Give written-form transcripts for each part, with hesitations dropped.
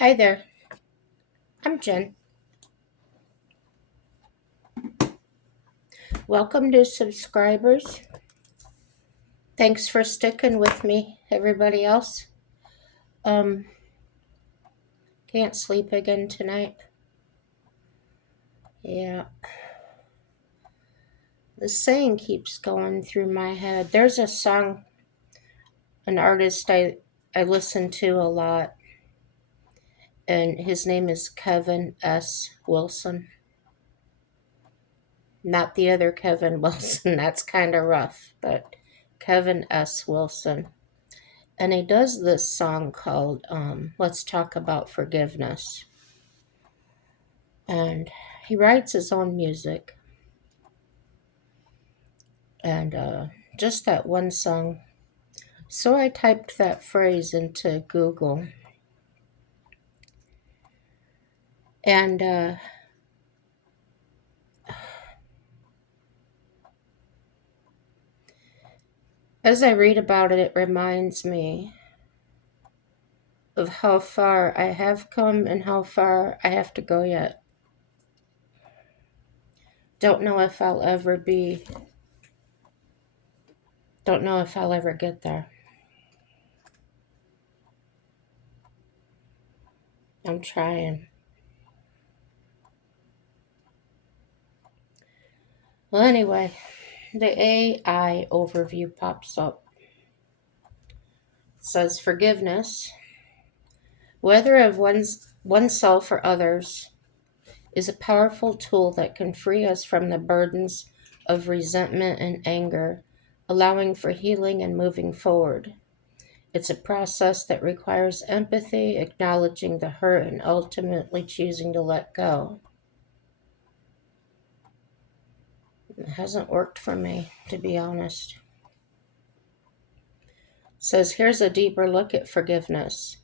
Hi there, I'm Jen. Welcome to subscribers. Thanks for sticking with me, everybody else. Um, can't sleep again tonight. Yeah, the saying keeps going through my head. There's a song, an artist I listen to a lot, and his name is Kevin S. Wilson. Not the other Kevin Wilson, that's kind of rough, but Kevin S. Wilson. And he does this song called Let's Talk About Forgiveness. And he writes his own music. And just that one song. So I typed that phrase into Google. And as I read about it, it reminds me of how far I have come and how far I have to go yet. Don't know if I'll ever be, don't know if I'll ever get there. I'm trying. Well, anyway, the AI overview pops up. It says forgiveness, whether of oneself or others, is a powerful tool that can free us from the burdens of resentment and anger, allowing for healing and moving forward. It's a process that requires empathy, acknowledging the hurt, and ultimately choosing to let go. It hasn't worked for me, to be honest. It says here's a deeper look at forgiveness.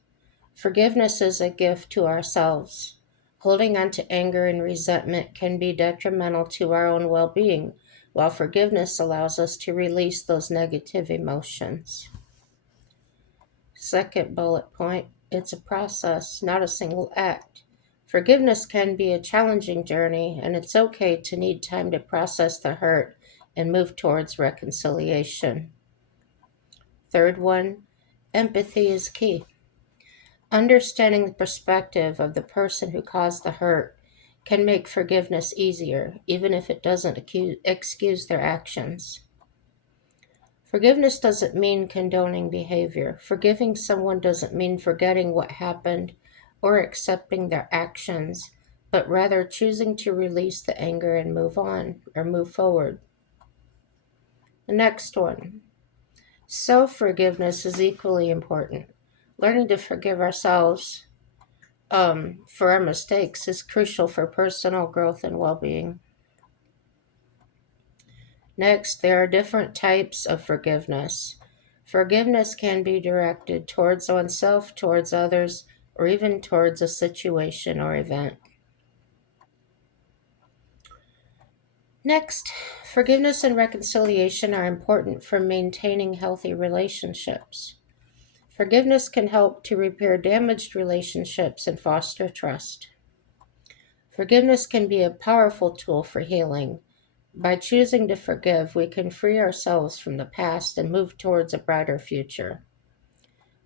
Forgiveness is a gift to ourselves. Holding on to anger and resentment can be detrimental to our own well being, while forgiveness allows us to release those negative emotions. Second bullet point, it's a process, not a single act. Forgiveness can be a challenging journey, and it's okay to need time to process the hurt and move towards reconciliation. Third one, empathy is key. Understanding the perspective of the person who caused the hurt can make forgiveness easier, even if it doesn't excuse their actions. Forgiveness doesn't mean condoning behavior. Forgiving someone doesn't mean forgetting what happened or accepting their actions, but rather choosing to release the anger and move on or move forward. The next one, self forgiveness is equally important. Learning to forgive ourselves for our mistakes is crucial for personal growth and well being. Next, there are different types of forgiveness. Forgiveness can be directed towards oneself, towards others, or even towards a situation or event. Next, forgiveness and reconciliation are important for maintaining healthy relationships. Forgiveness can help to repair damaged relationships and foster trust. Forgiveness can be a powerful tool for healing. By choosing to forgive, we can free ourselves from the past and move towards a brighter future.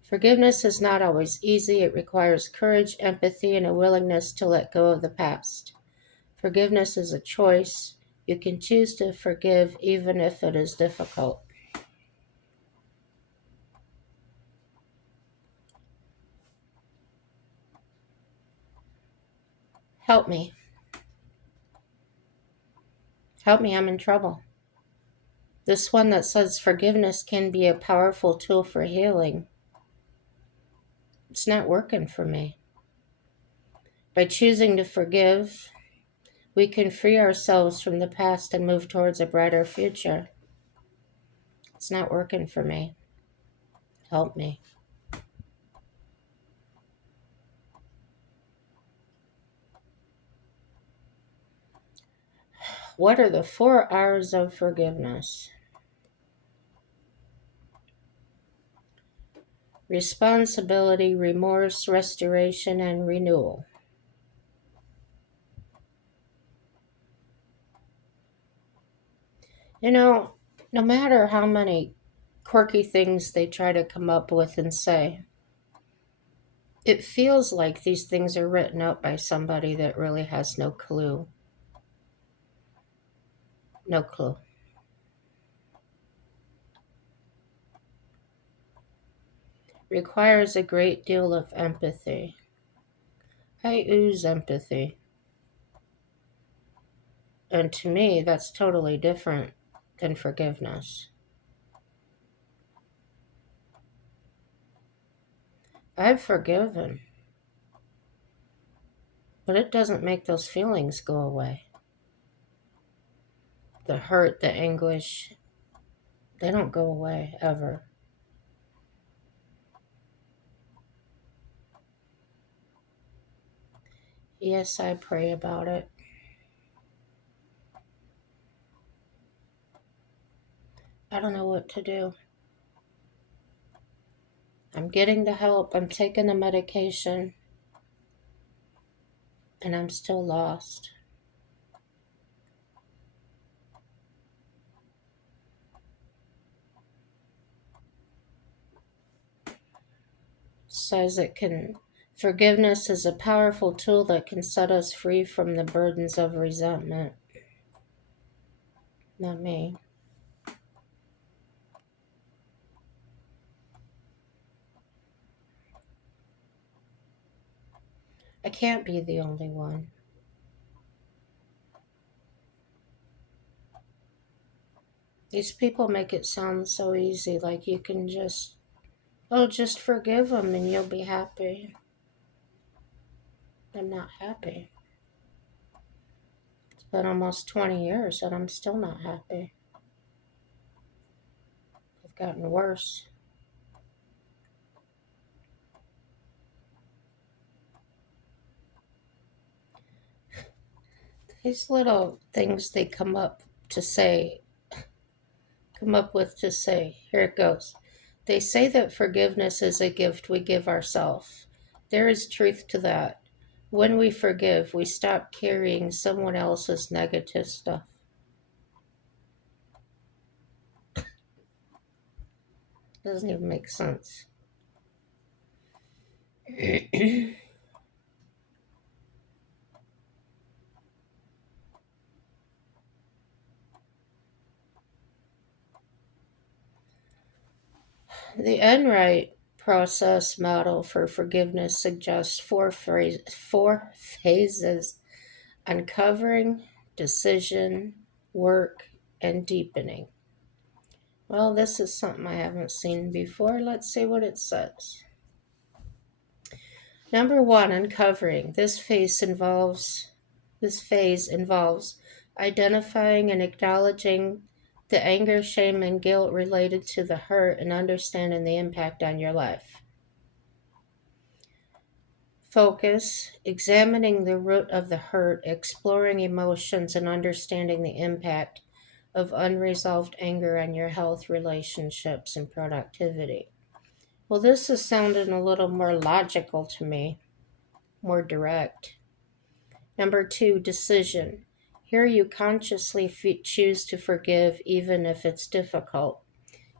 Forgiveness is not always easy. It requires courage, empathy, and a willingness to let go of the past. Forgiveness is a choice. You can choose to forgive even if it is difficult. Help me. Help me, I'm in trouble. This one that says forgiveness can be a powerful tool for healing. It's not working for me. By choosing to forgive, we can free ourselves from the past and move towards a brighter future. It's not working for me. Help me. What are the 4 R's of forgiveness? responsibility, remorse, restoration, and renewal. You know, no matter how many quirky things they try to come up with and say, it feels like these things are written up by somebody that really has no clue. No clue. Requires a great deal of empathy. I ooze empathy. And to me, that's totally different than forgiveness. I've forgiven, but it doesn't make those feelings go away. The hurt, the anguish, they don't go away ever. Yes, I pray about it. I don't know what to do. I'm getting the help, I'm taking the medication, and I'm still lost. Says it can forgiveness is a powerful tool that can set us free from the burdens of resentment. Not me. I can't be the only one. These people make it sound so easy, like you can just forgive them and you'll be happy. I'm not happy. It's been almost 20 years and I'm still not happy. I've gotten worse. These little things they come up with to say, here it goes. They say that forgiveness is a gift we give ourselves. There is truth to that. When we forgive, we stop carrying someone else's negative stuff. Doesn't even make sense. The Enright process model for forgiveness suggests four phases: uncovering, decision, work, and deepening. Well, this is something I haven't seen before. Let's see what it says. Number one, uncovering. This phase involves identifying and acknowledging the anger, shame, and guilt related to the hurt and understanding the impact on your life. Focus, examining the root of the hurt, exploring emotions, and understanding the impact of unresolved anger on your health, relationships, and productivity. Well, this is sounding a little more logical to me, more direct. Number two, decision. Here you consciously choose to forgive even if it's difficult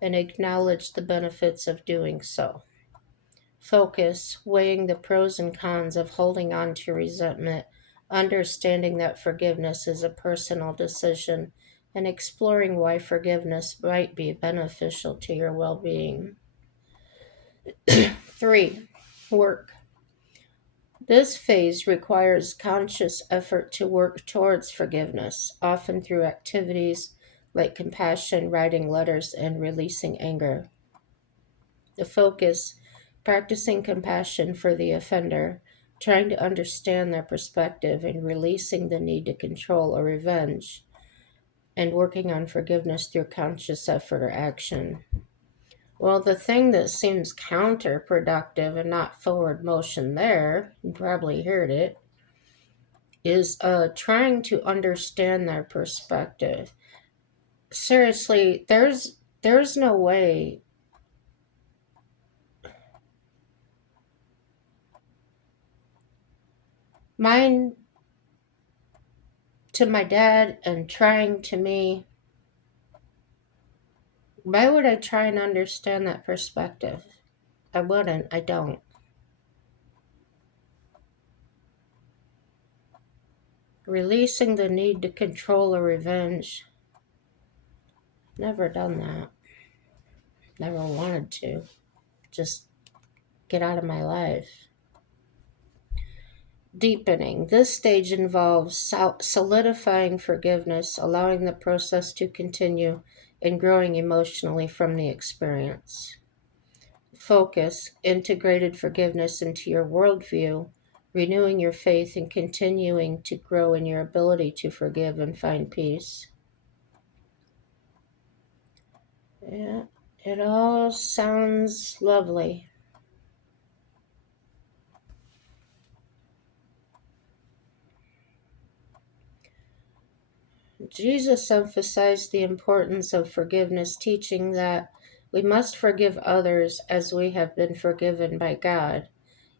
and acknowledge the benefits of doing so. Focus, weighing the pros and cons of holding on to resentment, understanding that forgiveness is a personal decision, and exploring why forgiveness might be beneficial to your well being. Three, work. This phase requires conscious effort to work towards forgiveness, often through activities like compassion, writing letters, and releasing anger. The focus, practicing compassion for the offender, trying to understand their perspective, and releasing the need to control or revenge, and working on forgiveness through conscious effort or action. Well, the thing that seems counterproductive and not forward motion there, you probably heard it, is trying to understand their perspective. Seriously, there's no way Mine to my dad and trying to me. Why would I try and understand that perspective? I wouldn't. I don't. Releasing the need to control or revenge. Never done that. Never wanted to. Just get out of my life. Deepening. This stage involves solidifying forgiveness, allowing the process to continue, and growing emotionally from the experience. Focus. Integrated forgiveness into your worldview, renewing your faith and continuing to grow in your ability to forgive and find peace. Yeah, it all sounds lovely. Jesus emphasized the importance of forgiveness, teaching that we must forgive others as we have been forgiven by God,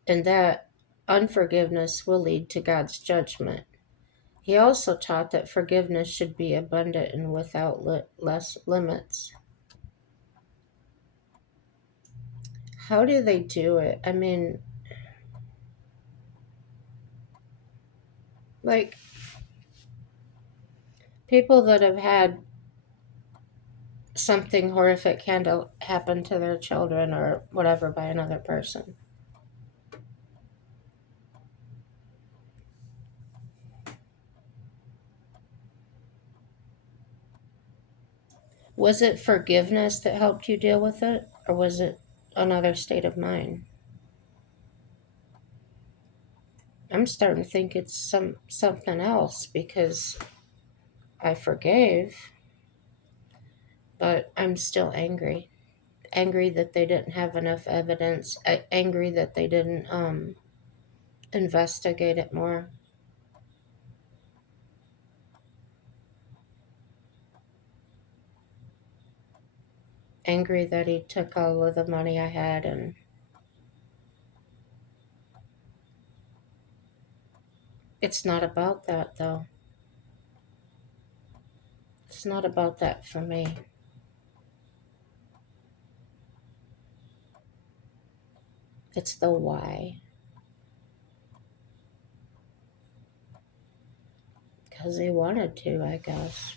and that unforgiveness will lead to God's judgment. He also taught that forgiveness should be abundant and without less limits. How do they do it? I mean, like people that have had something horrific happen to their children or whatever by another person. Was it forgiveness that helped you deal with it, or was it another state of mind? I'm starting to think it's something else because I forgave, but I'm still angry. Angry that they didn't have enough evidence. Angry that they didn't investigate it more. Angry that he took all of the money I had, and it's not about that though. It's not about that for me. It's the why. Because he wanted to, I guess.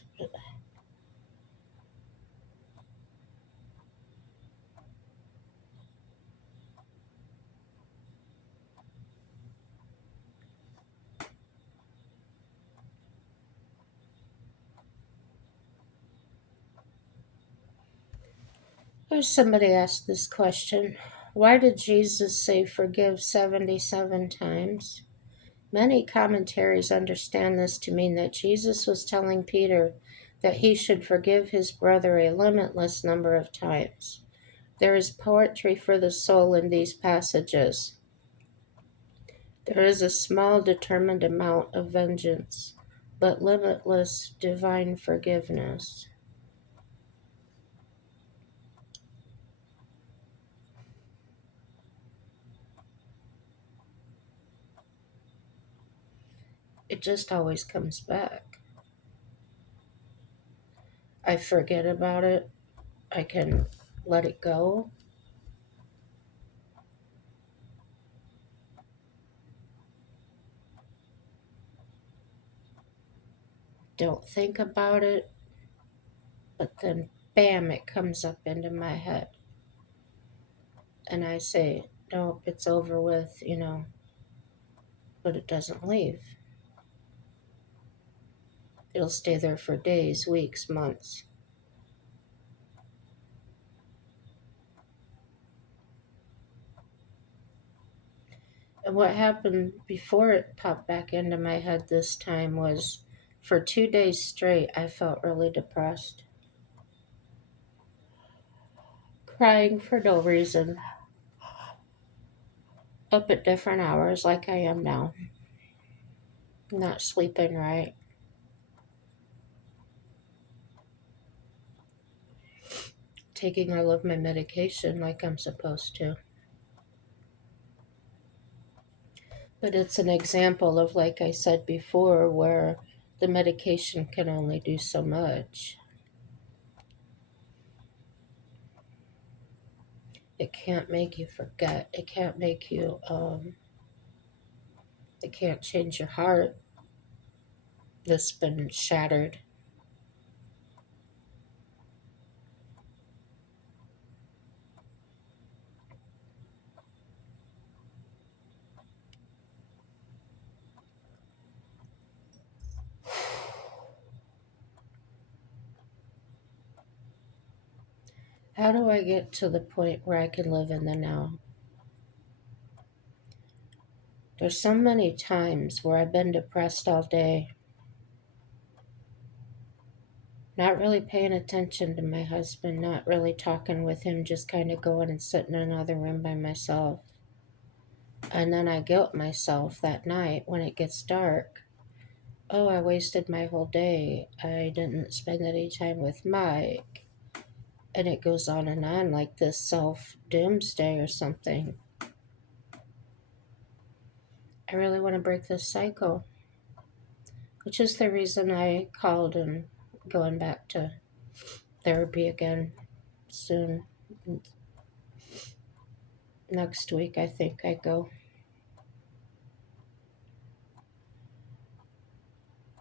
There's somebody asked this question. Why did Jesus say forgive 77 times? Many commentaries understand this to mean that Jesus was telling Peter that he should forgive his brother a limitless number of times. There is poetry for the soul in these passages. There is a small determined amount of vengeance, but limitless divine forgiveness. It just always comes back. I forget about it. I can let it go. Don't think about it, but then bam, it comes up into my head. And I say, nope, it's over with, but it doesn't leave. It'll stay there for days, weeks, months. And what happened before it popped back into my head this time was for 2 days straight, I felt really depressed, crying for no reason, up at different hours like I am now, not sleeping right, taking all of my medication like I'm supposed to. But it's an example of, like I said before, where the medication can only do so much. It can't make you forget. It can't make you, it can't change your heart that's been shattered. How do I get to the point where I can live in the now? There's so many times where I've been depressed all day, not really paying attention to my husband, not really talking with him, just kind of going and sitting in another room by myself. And then I guilt myself that night when it gets dark. Oh, I wasted my whole day. I didn't spend any time with Mike. And it goes on like this self doomsday or something. I really want to break this cycle, which is the reason I called and going back to therapy again soon. Next week, I think I go.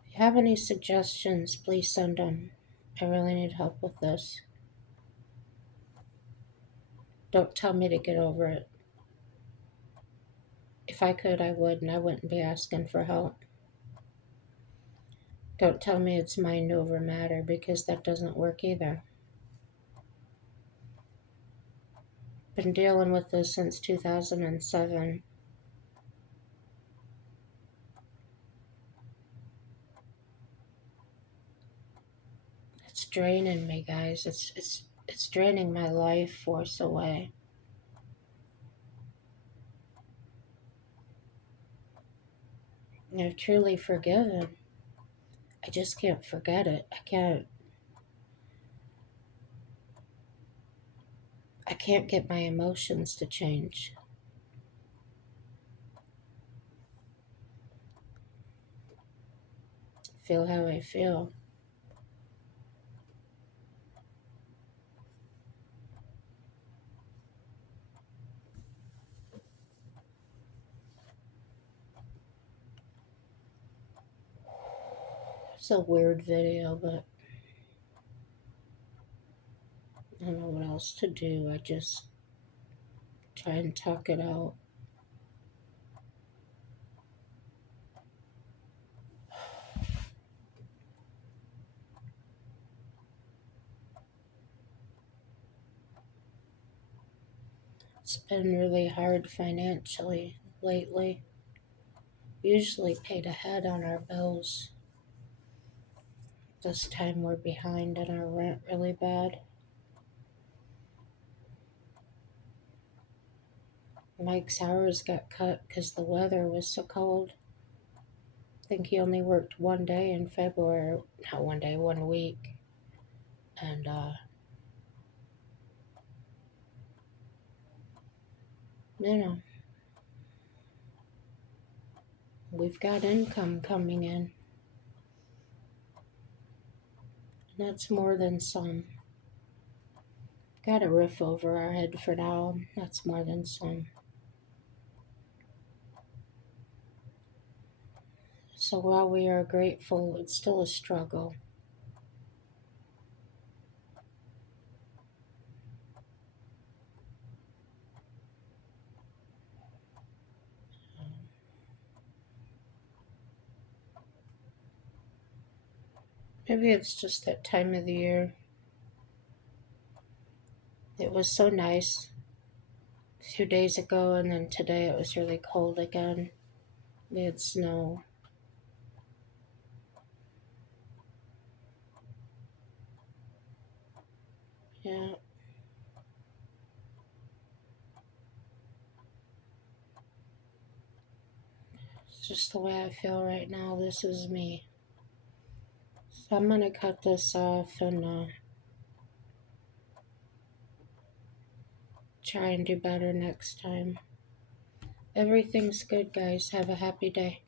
If you have any suggestions, please send them. I really need help with this. Don't tell me to get over it. If I could, I would, and I wouldn't be asking for help. Don't tell me it's mind over matter, because that doesn't work either. Been dealing with this since 2007. It's draining me, guys. It's draining my life force away. I've truly forgiven. I just can't forget it. I can't get my emotions to change. Feel how I feel. It's a weird video, but I don't know what else to do. I just try and talk it out. It's been really hard financially lately. Usually paid ahead on our bills. This time we're behind on our rent really bad. Mike's hours got cut because the weather was so cold. I think he only worked one day in February. Not one day, one week. And, you know, we've got income coming in. And that's more than some. Got a roof over our head for now. That's more than some. So while we are grateful, it's still a struggle. Maybe it's just that time of the year. It was so nice a few days ago, and then today it was really cold again. We had snow. Yeah, it's just the way I feel right now. This is me. So I'm gonna cut this off and try and do better next time. Everything's good, guys. Have a happy day.